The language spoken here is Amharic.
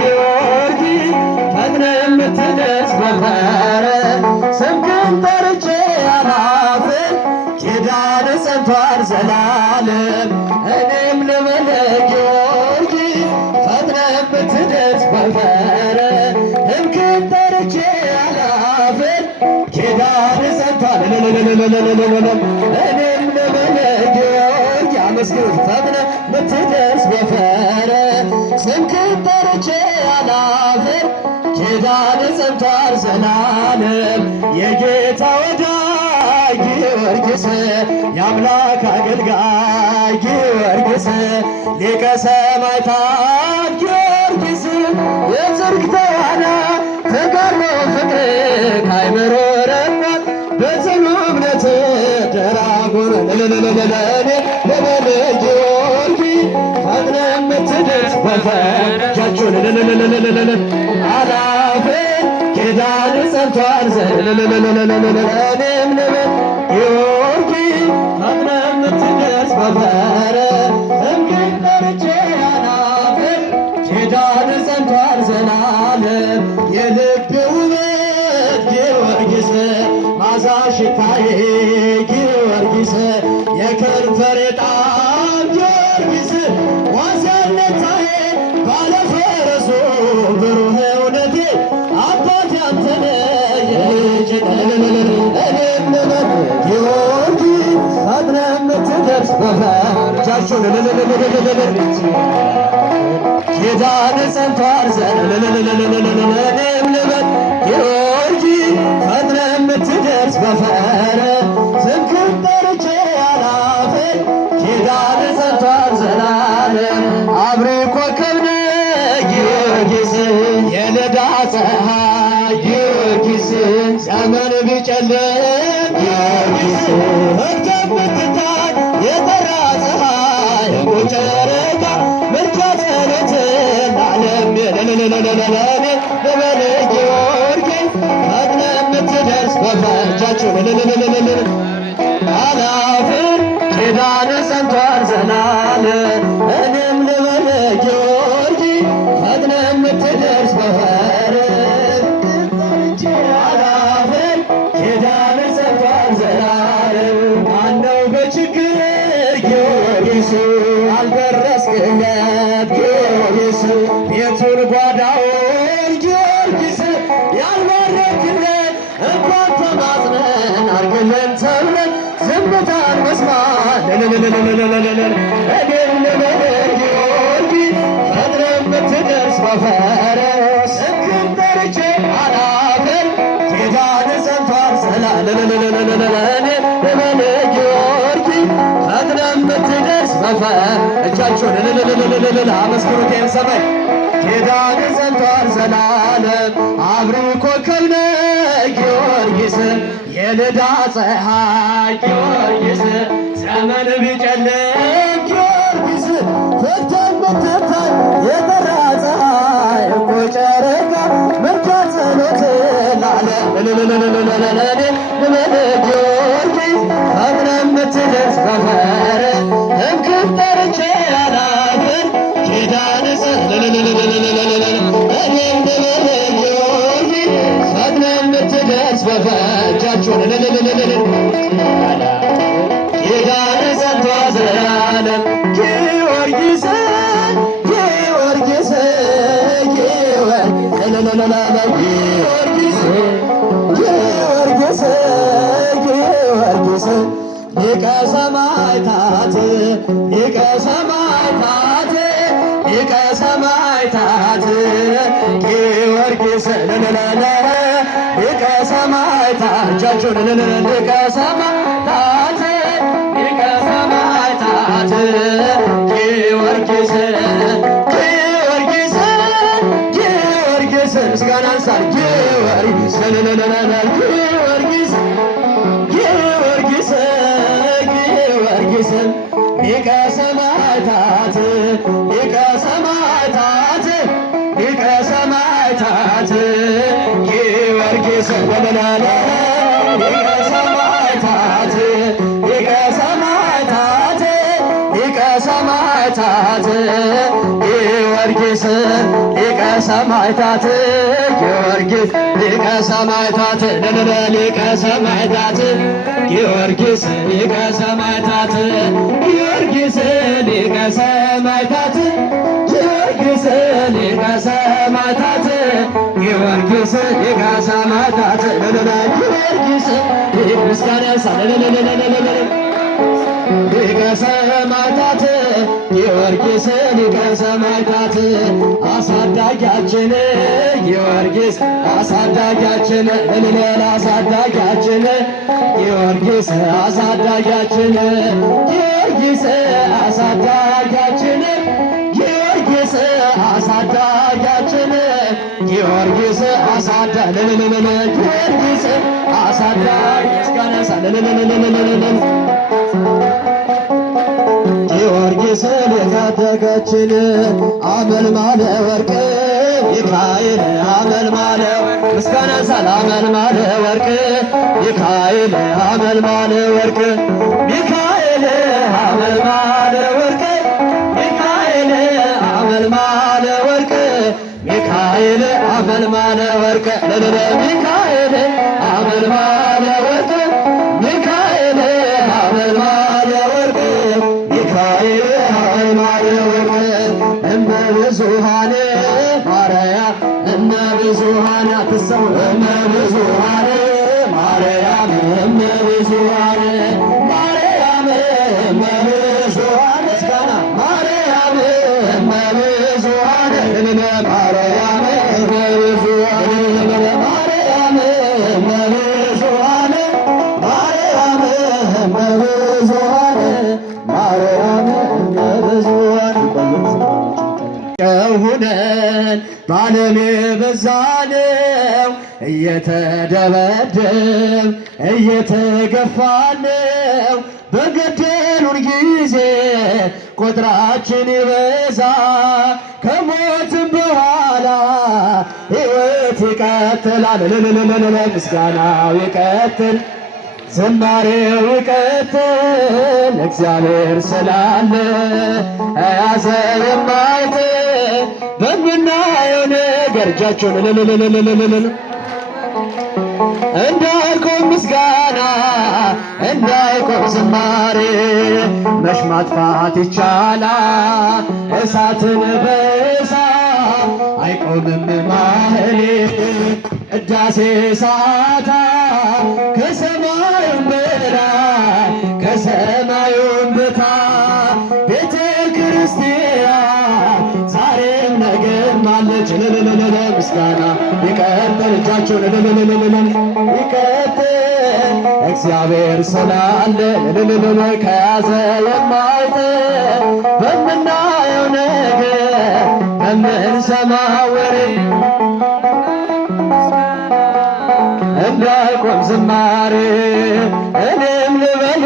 ጊዮርጊስ ፈጥነ የምትደርስ በፈረ ስምህን ጠርቼ አላፍር ኪዳን ጸንቷል ዘላለም እኔም ልበል ጊዮርጊስ ፈጥነ የምትደርስ በፈረ ስምህን ጠርቼ አላፍር ኪዳን ጸንቷል እኔም ልበል ጊዮርጊስ አመስግኑት ፈጥነ የምትደርስ በፈረ ስምህን ጠርቼ አላፍር ኪዳን ጸንቷል ዘላለም የጌታ ወዳጅ ጊዮርጊስ የአምላክ አገልጋይ ጊዮርጊስ ሊቀ ሰማዕታት ጊዮርጊስ የጽድቅ ተዋናይ ተጋድሎ ፍቅር ከአእምሮ ረቋት በጽኑ እምነት ደራጎን ልበል ጊዮርጊስ ፈጥነ የምትደርስ በፈረ እጃችሁን አላፍር ኪዳን ጸንቷል እኔም ልበል ጊዮርጊስ ፈጥነ የምትደርስ በፈረ ስምህን ጠርቼ አላፍር ኪዳን ጸንቷል ዘላለም የልቤ ውበት ጊዮርጊስ ማዛ ሽታዬ ጊዮርጊስ የከንፈሬ ጣዕም ጊዮርጊስ ዋስነታዬ ባለፈረሱ ብሩህ እውነቴ አባት ያንተ ነህ የልጅ እኔም ልበል ጊዮርጊስ ፈጥነ የምትደርስ በፈረ እጃችሁን ኪዳን ጸንቷል እኔም ልበል ጊዮርጊስ ፈጥነ የምትደርስ በፈረ ስምህን ጠርቼ አላፍር ኪዳን ጸንቷል ዘላለም አብሪ ኮከብ ነህ ጊዮርጊስ የልዳ ፀሐይ ጊዮርጊስ ዘመን ቢጨልም ጊዮርጊስ ፈክተህ የምትታይ የጠራ ፀሐይ ጨረቃ ምልጃ ጸሎት ለዓለም ልበል ጊዮርጊስ ፈጥነ የምትደርስ በፈረ እጃችሁን አላፍር ኪዳን ጸንቷል ዘላለም እኔም ልበል ጊዮርጊስ ፈጥነ የምትደርስ በፈረ ጠርቼ አላፍር ኪዳን ጸንቷል ዘላለም ማነው በችግር ጊዮርጊስ አልደረስክለት ጊዮርጊስ ቤቱን ጓዳውን ጊዮርጊስ ያልባረክለት እንኳን ተማጽነን አርግልን ተብለን ዝምታን መስማት እኔም ልበል ጊዮርጊስ ፈጥነ የምትደርስ በፈረ ስምህን ጠርቼ አላፍር ኪዳን ጸንቷል ዘላለም እኔም ልበል ጊዮርጊስ ፈጥነ የምትደርስ በፈረ እጃችሁን አመስግኑት ሰማይ ኪዳን ጸንቷል ዘላለም አብሪ ኮከብ ነህ ጊዮርጊስ የልዳ ፀሐይ ጊዮርጊስ ዘመን ቢጨልም ጊዮርጊስ ፈክተህ የምትታይ የጠራ ፀሐይ እኮ ጨረቃ ምልጃ ጸሎት ለዓለም ልበል ጊዮርጊስ ፈጥነ የምትደርስ በፈረ ስምህን ጠርቼ አላፍር ኪዳን እኔም ልበል ጊዮርጊስ ፈጥነ የምትደርስ በፈረ እጃችሁን ኪዳን ጸንቷል ዘላለም ጊዮርጊስ ጊዮርጊስ ጊዮርጊስ ጊዮርጊስ ሊቀ ሰማዕታት ሊቀ ሰማዕታት ሊቀ ሰማዕታት ጊዮርጊስ ሊቀ ሰማዕታት እጃችሁን ሊቀ ሰማዕታት ሊቀ ሰማዕታት ጊዮርጊስ ጊዮርጊስ ጊዮርጊስ ምስጋና አንሳር ጊዮርጊስ ጊዮርጊስ ጊዮርጊስ ጊዮርጊስ ሊቀ ሰማዕታት ሊቀ ሰማዕታት ሊቀ ሰማዕታት ጊዮርጊስ ወለላላ ሊቀ ሰማዕታት ሊቀ ሰማዕታት ሊቀ ሰማዕታት ጊዮርጊስ ጊዮርጊስ ሊቀ ሰማዕታት ጊዮርጊስ ሊቀ ሰማዕታት ሊቀ ሰማዕታት ጊዮርጊስ ሊቀ ሰማዕታት ጊዮርጊስ ሊቀ ሰማዕታት ጊዮርጊስ ሊቀ ሰማዕታት ጊዮርጊስ ሊቀ ሰማዕታት ጊዮርጊስ ምስጋና ሊቀ ሰማዕታት ጊዮርጊስ ሊቀ ሰማዕታት አሳዳጊያችን ጊዮርጊስ አሳዳጊያችን እልል አሳዳጊያችን ጊዮርጊስ አሳዳጊያችን ጊዮርጊስ አሳዳጊያችን ጊዮርጊስ አሳዳጊያችን ጊዮርጊስ አሳዳጊያችን ጊዮርጊስ አሳዳጊያችን ጊዮርጊስ የታደገችን አመልማለ ወርቅ ሚካኤል አመልማለ ምስጋና አመልማለ ወርቅ ሚካኤል አመልማለ ወርቅ ሚካኤል አመልማለ ወርቅ ሚካኤል አመልማለ ወርቅ ሚካኤል አመልማለ ወርቅ ሚካኤል አመልማለ ወርቅ ሚካኤል አመልማለ ወርቅ ሚካኤል አመልማለ ወርቅ እመብዙኃን ማርያም እመብዙኃን አትሰሙ እመብዙኃን ማርያም እመብዙኃን ማርያም እመብዙኃን ምስጋና ማርያም እመብዙኃን ማርያም እመብዙኃን ማርያም እመብዙኃን ማርያም እመብዙኃን ማርያም እመብዙኃን ሁነን በዓለም የበዛነው እየተደበደብ እየተገፋነው በገደሉን ጊዜ ቁጥራችን ይበዛ ከሞትም በኋላ ሕይወት ይቀጥላል። ምስጋናው ይቀጥል ዝማሬው ይቀጥል እግዚአብሔር ስላለ ያዘ የማይት በምናየው ነገር እጃቸውን እንዳይቆም ምስጋና እንዳይቆም ዝማሬ መች ማጥፋት ይቻላል እሳትን በእሳት አይቆምም ማህሌት ቅዳሴ ሰዓታ ከሰማዩም በላይ ከሰማዩም በታች ቤተ ክርስቲያን ዛሬም ነገም አለች። ምስጋና ይቀጥል እጃቸውን ይቀጥል እግዚአብሔር ስላለ ከያዘ የማይጥል በምናየው ነገር በምንሰማው ወሬ እንዳይቆም ዝማሬ እኔም ልበል